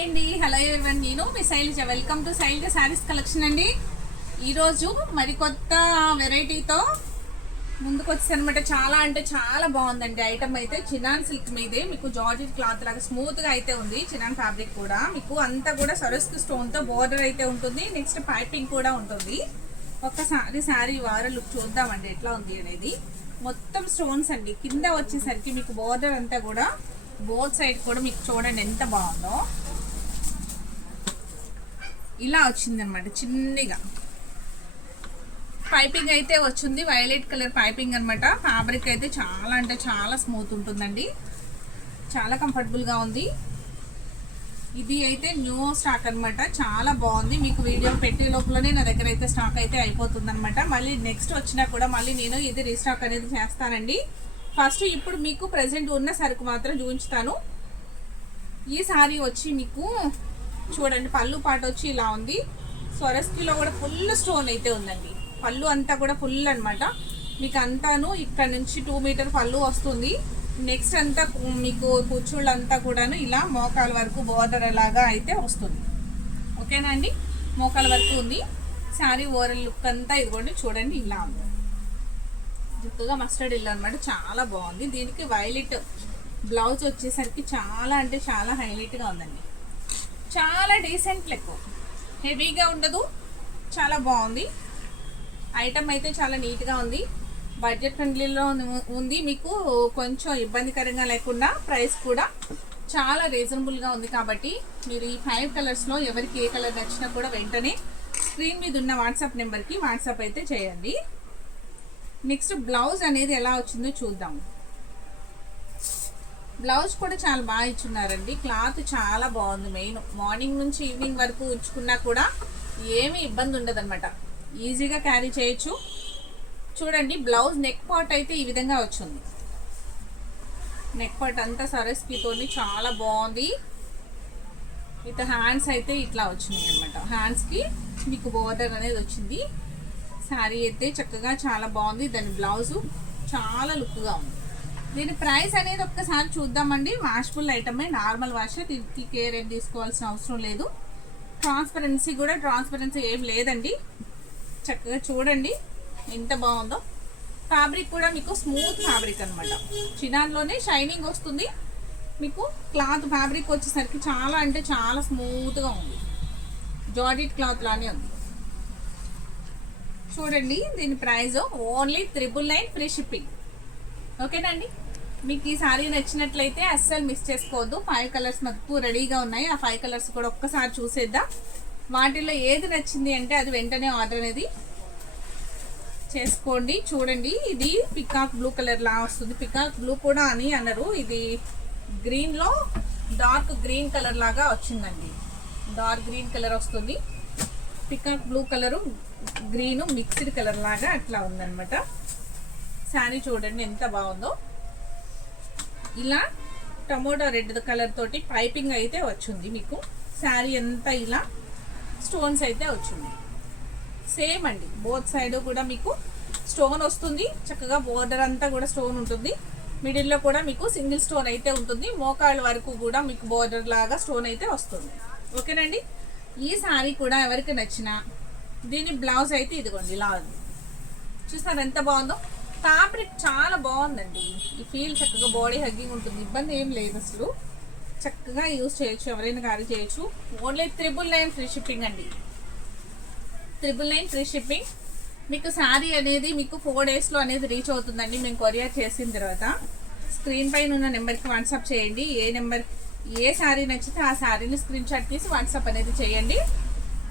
Hi అండి, hello everyone, నేను మీ Shailaja. Welcome to Shailaja Sarees collection అండి. ఈరోజు మరికొత్త వెరైటీతో ముందుకు వచ్చేసనమాట. చాలా అంటే చాలా బాగుందండి. ఐటమ్ అయితే చినాన్ సిల్క్ మీదే మీకు జార్జెట్ క్లాత్ లాగా స్మూత్గా అయితే ఉంది. చినాన్ ఫ్యాబ్రిక్ కూడా మీకు అంతా కూడా సరస్కి స్టోన్తో బోర్డర్ అయితే ఉంటుంది. నెక్స్ట్ పైపింగ్ కూడా ఉంటుంది. ఒక్కసారి శారీ వార లుక్ చూద్దామండి ఎట్లా ఉంది అనేది. మొత్తం స్టోన్స్ అండి. కింద వచ్చేసరికి మీకు బోర్డర్ అంతా కూడా బోత్ సైడ్ కూడా మీకు చూడండి ఎంత బాగుందో. ఇలా వచ్చింది అనమాట. చిన్నగా పైపింగ్ అయితే వచ్చింది. వైలెట్ కలర్ పైపింగ్ అనమాట. ఫ్యాబ్రిక్ అయితే చాలా అంటే చాలా స్మూత్ ఉంటుందండి. చాలా కంఫర్టబుల్గా ఉంది. ఇది అయితే న్యూ స్టాక్ అనమాట. చాలా బాగుంది. మీకు వీడియో పెట్టే లోపలనే నా దగ్గర అయితే స్టాక్ అయితే అయిపోతుంది అనమాట. మళ్ళీ నెక్స్ట్ వచ్చినా కూడా మళ్ళీ నేను ఇది రీస్టాక్ అనేది చేస్తానండి. ఫస్ట్ ఇప్పుడు మీకు ప్రజెంట్ ఉన్న సరుకు మాత్రం చూపించుతాను. ఈ సారీ వచ్చి మీకు చూడండి, పళ్ళు పాట వచ్చి ఇలా ఉంది. స్వరస్కిలో కూడా ఫుల్ స్టోన్ అయితే ఉందండి. పళ్ళు అంతా కూడా ఫుల్ అనమాట. మీకు అంతాను ఇక్కడ నుంచి 2 మీటర్ పళ్ళు వస్తుంది. నెక్స్ట్ అంతా మీకు కూర్చోళ్ళు అంతా కూడాను ఇలా మోకాల వరకు బోర్డర్ లాగా అయితే వస్తుంది. ఓకేనా అండి, మోకాల వరకు ఉంది. శారీ ఓవరాల్ లుక్ అంతా ఇదిగోండి చూడండి ఇలా ఉంది. చక్కగా మస్టర్డ్ ఇల్లు అనమాట. చాలా బాగుంది. దీనికి వైలెట్ బ్లౌజ్ వచ్చేసరికి చాలా అంటే చాలా హైలైట్గా ఉందండి. చాలా డీసెంట్ లెక్క, హెవీగా ఉండదు. చాలా బాగుంది. ఐటమ్ అయితే చాలా నీట్గా ఉంది. బడ్జెట్ ఫ్రెండ్లీలో ఉంది. మీకు కొంచెం ఇబ్బందికరంగా లేకుండా ప్రైస్ కూడా చాలా రీజనబుల్గా ఉంది. కాబట్టి మీరు ఈ 5 కలర్స్లో ఎవరికి ఏ కలర్ నచ్చినా కూడా వెంటనే స్క్రీన్ మీద ఉన్న వాట్సాప్ నెంబర్కి వాట్సాప్ అయితే చేయండి. నెక్స్ట్ బ్లౌజ్ అనేది ఎలా వచ్చిందో చూద్దాం. బ్లౌజ్ కూడా చాలా బాగా ఇచ్చున్నారండి. క్లాత్ చాలా బాగుంది. మెయిన్ మార్నింగ్ నుంచి ఈవినింగ్ వరకు ఉంచుకున్నా కూడా ఏమీ ఇబ్బంది ఉండదు అనమాట. ఈజీగా క్యారీ చేయొచ్చు. చూడండి, బ్లౌజ్ నెక్ పార్ట్ అయితే ఈ విధంగా వచ్చింది. నెక్ పార్ట్ అంతా సరస్కితోని చాలా బాగుంది. ఇక హ్యాండ్స్ అయితే ఇట్లా వచ్చినాయి అనమాట. హ్యాండ్స్కి మీకు బోర్డర్ అనేది వచ్చింది. శారీ అయితే చక్కగా చాలా బాగుంది. దాని బ్లౌజు చాలా లుక్గా ఉంది. దీని ప్రైస్ అనేది ఒక్కసారి చూద్దామండి. వాషబుల్ ఐటమే, నార్మల్ వాష్. దీనికి కేర్ ఏం తీసుకోవాల్సిన అవసరం లేదు. ట్రాన్స్పరెన్సీ కూడా ట్రాన్స్పరెన్సీ ఏం లేదండి. చక్కగా చూడండి ఎంత బాగుందో. ఫ్యాబ్రిక్ కూడా మీకు స్మూత్ ఫ్యాబ్రిక్ అనమాట. చినాన్లోనే షైనింగ్ వస్తుంది. మీకు క్లాత్ ఫ్యాబ్రిక్ వచ్చేసరికి చాలా అంటే చాలా స్మూత్గా ఉంది. జార్జెట్ క్లాత్ లానే ఉంది. చూడండి, దీని ప్రైస్ ఓన్లీ 999 ఫ్రీ షిప్పింగ్. ఓకేనండి, మీకు ఈ సారీ నచ్చినట్లయితే అస్సలు మిస్ చేసుకోవద్దు. 5 కలర్స్ మాకు రెడీగా ఉన్నాయి. ఆ 5 కలర్స్ కూడా ఒక్కసారి చూసేద్దాం. వాటిల్లో ఏది నచ్చింది అంటే అది వెంటనే ఆర్డర్ అనేది చేసుకోండి. చూడండి, ఇది పికాక్ బ్లూ కలర్ లా వస్తుంది. పికాక్ బ్లూ కూడా అని అన్నారు. ఇది గ్రీన్లో డార్క్ గ్రీన్ కలర్ లాగా వచ్చిందండి. డార్క్ గ్రీన్ కలర్ వస్తుంది. Peacock blue colour green mixed colour లాగా అట్లా ఉందన్నమాట. శారీ చూడండి ఎంత బాగుందో. ఇలా టమోటా రెడ్ కలర్ తోటి పైపింగ్ అయితే వచ్చింది. మీకు శారీ అంతా ఇలా స్టోన్స్ అయితే వచ్చింది. సేమ్ అండి, బోత్ సైడ్ కూడా మీకు స్టోన్ వస్తుంది. చక్కగా బోర్డర్ అంతా కూడా స్టోన్ ఉంటుంది. మిడిల్లో కూడా మీకు సింగిల్ స్టోన్ అయితే ఉంటుంది. మోకాళ్ళ వరకు కూడా మీకు బోర్డర్ లాగా స్టోన్ అయితే వస్తుంది. ఓకేనండి, ఈ శారీ కూడా ఎవరికి నచ్చినా దీని బ్లౌజ్ అయితే ఇదిగోండి ఇలా ఉంది. చూస్తారు ఎంత బాగుందో. ఫ్యాబ్రిక్ చాలా బాగుందండి. ఈ ఫీల్ చక్కగా బాడీ హగ్గింగ్ ఉంటుంది. ఇబ్బంది ఏం లేదు అసలు. చక్కగా యూజ్ చేయొచ్చు, ఎవరైనా క్యారీ చేయొచ్చు. ఓన్లీ 999 ఫ్రీ షిప్పింగ్ అండి. 999 ఫ్రీ షిప్పింగ్. మీకు శారీ అనేది మీకు 4 డేస్లో అనేది రీచ్ అవుతుందండి. మేము కొరియర్ చేసిన తర్వాత స్క్రీన్ పైన ఉన్న నెంబర్కి వాట్సాప్ చేయండి. ఏ శారీ నచ్చితే ఆ శారీని స్క్రీన్ షాట్ తీసి వాట్సాప్ అనేది చేయండి.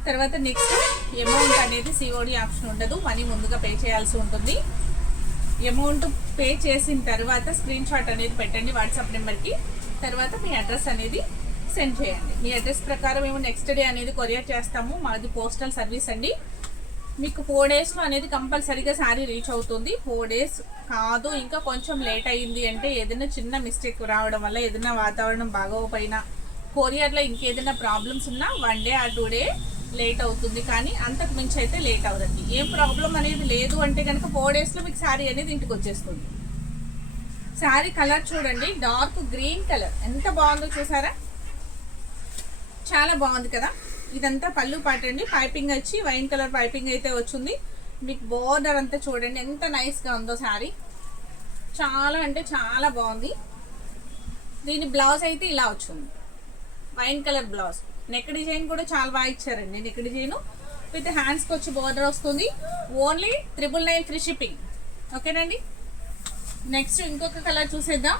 తర్వాత నెక్స్ట్ అమౌంట్ అనేది COD ఆప్షన్ ఉండదు. మనీ ముందుగా పే చేయాల్సి ఉంటుంది. అమౌంట్ పే చేసిన తర్వాత స్క్రీన్ షాట్ అనేది పెట్టండి వాట్సాప్ నెంబర్కి. తర్వాత మీ అడ్రస్ అనేది సెండ్ చేయండి. మీ అడ్రస్ ప్రకారం మేము నెక్స్ట్ డే అనేది కొరియర్ చేస్తాము. మాది పోస్టల్ సర్వీస్ అండి. మీకు 4 డేస్లో అనేది కంపల్సరీగా శారీ రీచ్ అవుతుంది. 4 డేస్ కాదు, ఇంకా కొంచెం లేట్ అయ్యింది అంటే ఏదైనా చిన్న మిస్టేక్ రావడం వల్ల, ఏదైనా వాతావరణం బాగోకపోయినా, కొరియర్లో ఇంకేదైనా ప్రాబ్లమ్స్ ఉన్నా 1 డే ఆర్ 2 డే లేట్ అవుతుంది. కానీ అంతకు మించి అయితే లేట్ అవ్వదండి. ఏం ప్రాబ్లం అనేది లేదు అంటే కనుక 4 డేస్లో మీకు శారీ అనేది ఇంటికి వచ్చేస్తుంది. శారీ కలర్ చూడండి, డార్క్ గ్రీన్ కలర్ ఎంత బాగుందో చూసారా. చాలా బాగుంది కదా. ఇదంతా పళ్ళు పాట అండి. పైపింగ్ వచ్చి వైన్ కలర్ పైపింగ్ అయితే వచ్చింది. మీకు బోర్డర్ అంతా చూడండి ఎంత నైస్గా ఉందో శారీ. చాలా అంటే చాలా బాగుంది. దీని బ్లౌజ్ అయితే ఇలా వచ్చింది, wine colour blouse. Neck design కూడా చాలా బాగా ఇచ్చారండి. నెక్ డిజైన్ విత్ హ్యాండ్స్కి వచ్చి బోర్డర్ వస్తుంది. Only 999 free shipping. ఓకేనండి. నెక్స్ట్ ఇంకొక కలర్ చూసేద్దాం.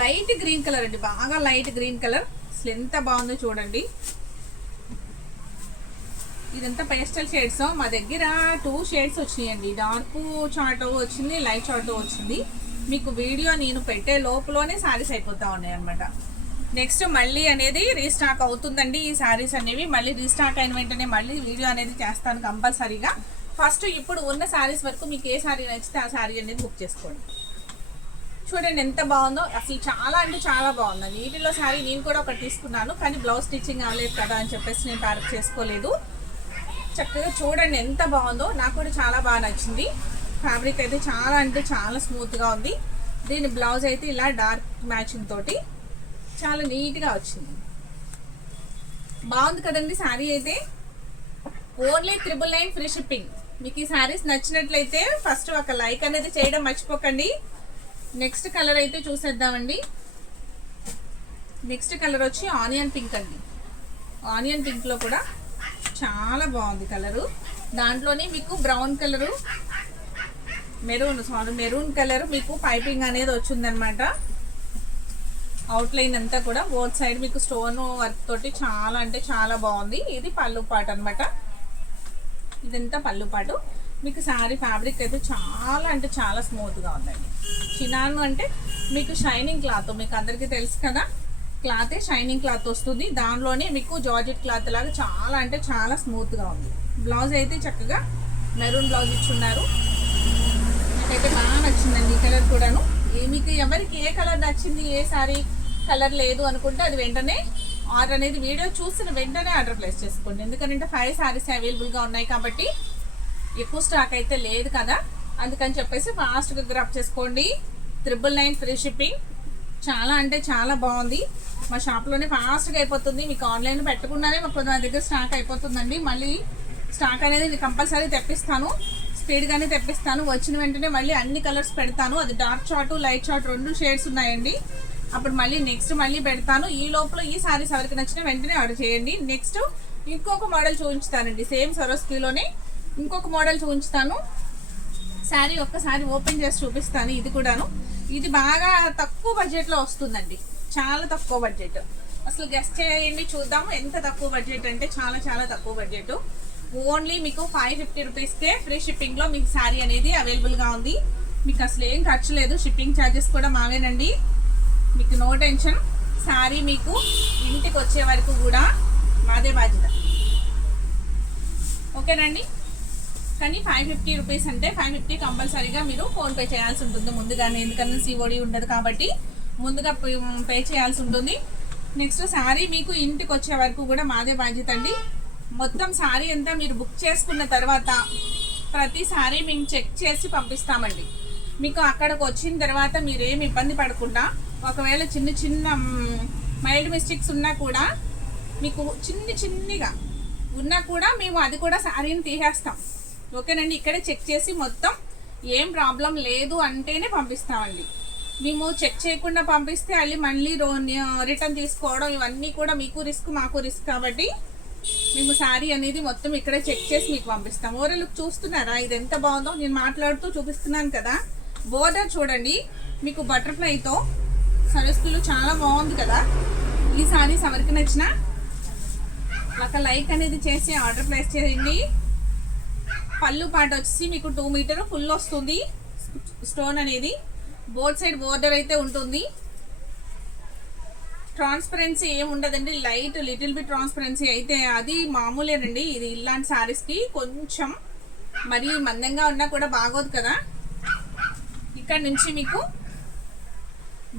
లైట్ గ్రీన్ కలర్ అండి, బాగా లైట్ గ్రీన్ కలర్. అసలు ఎంత బాగుందో చూడండి. ఇదంతా పేస్టల్ షేడ్స్. మా దగ్గర 2 షేడ్స్ వచ్చినాయండి. డార్క్ చార్ట్ వచ్చింది, లైట్ చార్ట్ వచ్చింది. మీకు వీడియో నేను పెట్టే లోపలనే శారీస్ అయిపోతా ఉన్నాయి అనమాట. నెక్స్ట్ మళ్ళీ అనేది రీస్టాక్ అవుతుందండి. ఈ శారీస్ అనేవి మళ్ళీ రీస్టాక్ అయిన వెంటనే మళ్ళీ వీడియో అనేది చేస్తాను కంపల్సరీగా. ఫస్ట్ ఇప్పుడు ఉన్న శారీస్ వరకు మీకు ఏ శారీ నచ్చితే ఆ శారీ అనేది బుక్ చేసుకోండి. చూడండి ఎంత బాగుందో. అసలు చాలా అంటే చాలా బాగుందండి. వీటిలో శారీ నేను కూడా ఒకటి తీసుకున్నాను, కానీ బ్లౌజ్ స్టిచ్చింగ్ అవ్వలేదు కదా అని చెప్పేసి నేను ప్యారప్ చేసుకోలేదు. చక్కగా చూడండి ఎంత బాగుందో. నాకు కూడా చాలా బాగా నచ్చింది. ఫ్యాబ్రిక్ అయితే చాలా అంటే చాలా స్మూత్గా ఉంది. దీని బ్లౌజ్ అయితే ఇలా డార్క్ మ్యాచింగ్ తోటి చాలా నీట్గా వచ్చింది. బాగుంది కదండి శారీ అయితే. Only 999 free shipping. మీకు ఈ శారీస్ నచ్చినట్లయితే ఫస్ట్ ఒక లైక్ అనేది చేయడం మర్చిపోకండి. నెక్స్ట్ కలర్ అయితే చూసేద్దామండి. నెక్స్ట్ కలర్ వచ్చి ఆనియన్ పింక్ అండి. ఆనియన్ పింక్లో కూడా చాలా బాగుంది కలరు. దాంట్లోనే మీకు బ్రౌన్ కలరు, మెరూన్ కలర్ మీకు పైపింగ్ అనేది వచ్చిందనమాట. అవుట్లైన్ అంతా కూడా బోత్ సైడ్ మీకు స్టోన్ వర్క్ తోటి చాలా అంటే చాలా బాగుంది. ఇది పళ్ళు పాటు అనమాట. ఇదంతా పళ్ళు పాటు. మీకు శారీ ఫ్యాబ్రిక్ అయితే చాలా అంటే చాలా స్మూత్గా ఉందండి. చినాను అంటే మీకు షైనింగ్ క్లాత్, మీకు అందరికీ తెలుసు కదా, క్లాతే షైనింగ్ క్లాత్ వస్తుంది. దానిలోనే మీకు జార్జెట్ క్లాత్ లాగా చాలా అంటే చాలా స్మూత్గా ఉంది. బ్లౌజ్ అయితే చక్కగా మెరూన్ బ్లౌజ్ ఇచ్చున్నారు. నాకైతే బాగా నచ్చిందండి ఈ కలర్ కూడాను. మీకు ఎవరికి ఏ కలర్ నచ్చింది, ఏ శారీ కలర్ లేదు అనుకుంటే అది వెంటనే ఆర్డర్ అనేది వీడియో చూసిన వెంటనే ఆర్డర్ ప్లేస్ చేసుకోండి. ఎందుకంటే 5 శారీస్ అవైలబుల్గా ఉన్నాయి కాబట్టి ఎక్కువ స్టాక్ అయితే లేదు కదా, అందుకని చెప్పేసి ఫాస్ట్గా గ్రాప్ చేసుకోండి. 999 ఫ్రీ షిప్పింగ్. చాలా అంటే చాలా బాగుంది. మా షాప్లోనే ఫాస్ట్గా అయిపోతుంది. మీకు ఆన్లైన్ పెట్టకుండానే మాకు నా దగ్గర స్టాక్ అయిపోతుందండి. మళ్ళీ స్టాక్ అనేది కంపల్సరీ తెప్పిస్తాను, స్పీడ్గానే తెప్పిస్తాను. వచ్చిన వెంటనే మళ్ళీ అన్ని కలర్స్ పెడతాను. అది dark chart, light chart 2 shades ఉన్నాయండి. అప్పుడు మళ్ళీ నెక్స్ట్ మళ్ళీ పెడతాను. ఈ లోపల ఈ శారీస్ ఎవరికి నచ్చిన వెంటనే ఆర్డర్ చేయండి. నెక్స్ట్ ఇంకొక మోడల్ చూపించుతానండి. సేమ్ సరోస్కీలోనే ఇంకొక మోడల్ చూపించుతాను. శారీ ఒక్కసారి ఓపెన్ చేసి చూపిస్తాను. ఇది కూడాను ఇది బాగా తక్కువ బడ్జెట్లో వస్తుందండి. చాలా తక్కువ బడ్జెట్. అసలు గెస్ట్ చేయండి చూద్దాము ఎంత తక్కువ బడ్జెట్ అంటే చాలా చాలా తక్కువ బడ్జెట్. ఓన్లీ మీకు 550 రూపీస్కే ఫ్రీ షిప్పింగ్లో మీకు శారీ అనేది అవైలబుల్గా ఉంది. మీకు అసలు ఏం ఖర్చు లేదు. షిప్పింగ్ ఛార్జెస్ కూడా మావేనండి. మీకు నో టెన్షన్. శారీ మీకు ఇంటికి వచ్చే వరకు కూడా మాదే బాధ్యత. ఓకేనండి. కానీ 550 రూపీస్ అంటే 550 కంపల్సరీగా మీరు ఫోన్పే చేయాల్సి ఉంటుంది ముందుగానే. ఎందుకన్నా COD ఉండదు కాబట్టి ముందుగా పే చేయాల్సి ఉంటుంది. నెక్స్ట్ శారీ మీకు ఇంటికి వచ్చే వరకు కూడా మాదే బాధ్యత అండి. మొత్తం శారీ అంతా మీరు బుక్ చేసుకున్న తర్వాత ప్రతి శారీ మేము చెక్ చేసి పంపిస్తామండి. మీకు అక్కడికి వచ్చిన తర్వాత మీరేమి ఇబ్బంది పడకుండా, ఒకవేళ చిన్న చిన్న మైల్డ్ మిస్టేక్స్ ఉన్నా కూడా, మీకు చిన్నగా ఉన్నా కూడా మేము అది కూడా శారీని తీసేస్తాం. ఓకేనండి. ఇక్కడే చెక్ చేసి మొత్తం ఏం ప్రాబ్లం లేదు అంటేనే పంపిస్తామండి. మేము చెక్ చేయకుండా పంపిస్తే మళ్ళీ రిటర్న్ తీసుకోవడం ఇవన్నీ కూడా మీకు రిస్క్, మాకు రిస్క్. కాబట్టి మేము శారీ అనేది మొత్తం ఇక్కడే చెక్ చేసి మీకు పంపిస్తాం. ఓవరాల్ లుక్ చూస్తున్నారా? ఇది ఎంత బాగుందో నేను మాట్లాడుతూ చూపిస్తున్నాను కదా. బోర్డర్ చూడండి మీకు బటర్ఫ్లైతో సరస్సులు చాలా బాగుంది కదా. ఈ శారీస్ ఎవరికి నచ్చినా ఒక లైక్ అనేది చేసి ఆర్డర్ ప్లేస్ చేయండి. పళ్ళు పాట వచ్చి మీకు 2 మీటర్ ఫుల్ వస్తుంది. స్టోన్ అనేది బోత్ సైడ్ బోర్డర్ అయితే ఉంటుంది. ట్రాన్స్పరెన్సీ ఏమి ఉండదండి. లైట్ లిటిల్ బిట్ ట్రాన్స్పరెన్సీ అయితే అది మామూలేనండి. ఇది ఇలాంటి శారీస్కి కొంచెం మరీ మందంగా ఉన్నా కూడా బాగోదు కదా. ఇక్కడ నుంచి మీకు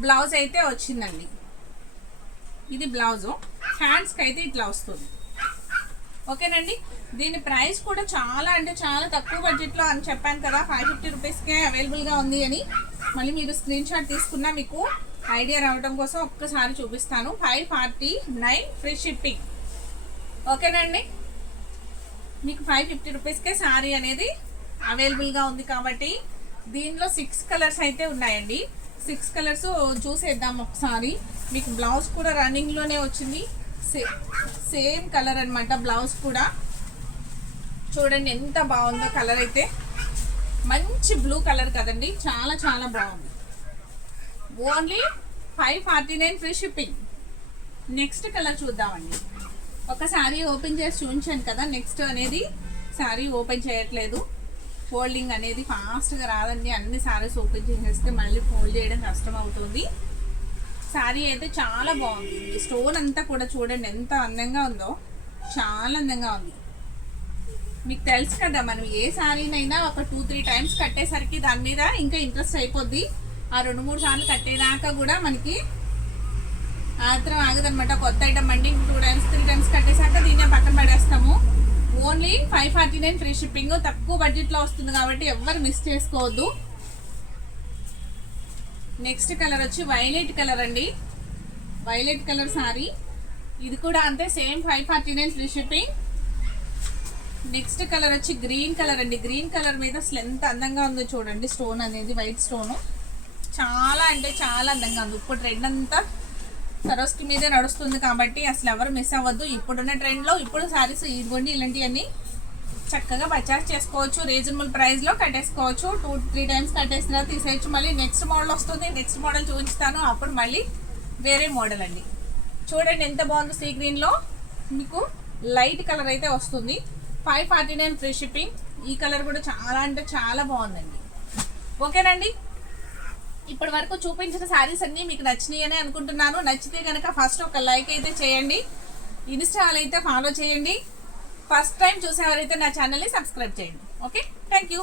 బ్లౌజ్ అయితే వచ్చిందండి. ఇది బ్లౌజు. హ్యాండ్స్కి అయితే ఇట్లా వస్తుంది. ఓకేనండి. దీని ప్రైస్ కూడా చాలా అంటే చాలా తక్కువ బడ్జెట్లో అని చెప్పాను కదా. 550 రూపీస్కే అవైలబుల్గా ఉంది అని. మళ్ళీ మీరు స్క్రీన్ షాట్ తీసుకున్నా మీకు ఐడియా రావడం కోసం ఒక్కసారి చూపిస్తాను. 549 ఫ్రీ షిప్పింగ్. ఓకేనండి, మీకు 550 రూపీస్కే శారీ అనేది అవైలబుల్గా ఉంది. కాబట్టి దీనిలో 6 కలర్స్ అయితే ఉన్నాయండి. 6 కలర్స్ చూసేద్దాం ఒకసారి. మీకు బ్లౌజ్ కూడా రన్నింగ్లోనే వచ్చింది, సేమ్ కలర్ అనమాట. బ్లౌజ్ కూడా చూడండి ఎంత బాగుందో. కలర్ అయితే మంచి బ్లూ కలర్ కదండి, చాలా చాలా బాగుంది. Only 549 free shipping. Next colour చూద్దామండి. ఒక శారీ ఓపెన్ చేసి చూపించాను కదా, నెక్స్ట్ అనేది శారీ ఓపెన్ చేయట్లేదు. ఫోల్డింగ్ అనేది ఫాస్ట్గా రాదండి. అన్ని శారీస్ ఓపెన్ చేసేస్తే మళ్ళీ ఫోల్డ్ చేయడం కష్టం అవుతుంది. శారీ అయితే చాలా బాగుంది. స్టోన్ అంతా కూడా చూడండి ఎంత అందంగా ఉందో, చాలా అందంగా ఉంది. మీకు తెలుసు కదా, మనం ఏ శారీనైనా ఒక 2-3 టైమ్స్ కట్టేసరికి దాని మీద ఇంకా ఇంట్రెస్ట్ అయిపోద్ది. ఆ 2-3 సార్లు కట్టేదాకా కూడా మనకి ఆత్రం ఆగదనమాట. కొత్త ఐటమ్ అండి, 2 టైమ్స్ 3 టైమ్స్ కట్టేసాక దీన్నే పక్కన పడేస్తాము. Only 549 free shipping. తక్కువ బడ్జెట్లో వస్తుంది కాబట్టి ఎవ్వరు మిస్ చేసుకోవద్దు. నెక్స్ట్ కలర్ వచ్చి వైలెట్ కలర్ అండి. వైలెట్ కలర్ సారీ, ఇది కూడా అంతే, same 549 free shipping. Next colour వచ్చి గ్రీన్ కలర్ అండి. గ్రీన్ కలర్ మీద అసలు ఎంత అందంగా ఉందో చూడండి. స్టోన్ అనేది వైట్ స్టోను చాలా అంటే చాలా అందంగా ఉంది. ఇప్పుడు ట్రెండ్ అంతా సరోస్కి మీదే నడుస్తుంది కాబట్టి అసలు ఎవరు మిస్ అవ్వద్దు. ఇప్పుడున్న ట్రెండ్లో ఇప్పుడు శారీస్ ఇదిగోండి, ఇలాంటివన్నీ చక్కగా పర్చేస్ చేసుకోవచ్చు. రీజనబుల్ ప్రైస్లో కట్టేసుకోవచ్చు. 2-3 టైమ్స్ కట్టేసిన తీసేయచ్చు. మళ్ళీ నెక్స్ట్ మోడల్ వస్తుంది, నెక్స్ట్ మోడల్ చూపిస్తాను, అప్పుడు మళ్ళీ వేరే మోడల్ అండి. చూడండి ఎంత బాగుంది. సీ గ్రీన్లో మీకు లైట్ కలర్ అయితే వస్తుంది. 549 ఫ్రీ షిప్పింగ్. ఈ కలర్ కూడా చాలా అంటే చాలా బాగుందండి. ఓకేనండి, ఇప్పటి వరకు చూపించిన శారీస్ అన్నీ మీకు నచ్చినాయి అని అనుకుంటున్నాను. నచ్చితే కనుక ఫస్ట్ ఒక లైక్ అయితే చేయండి. ఇన్స్టాల్ అయితే ఫాలో చేయండి. ఫస్ట్ టైం చూసేవారైతే నా ఛానల్ని సబ్స్క్రైబ్ చేయండి. Okay, thank you.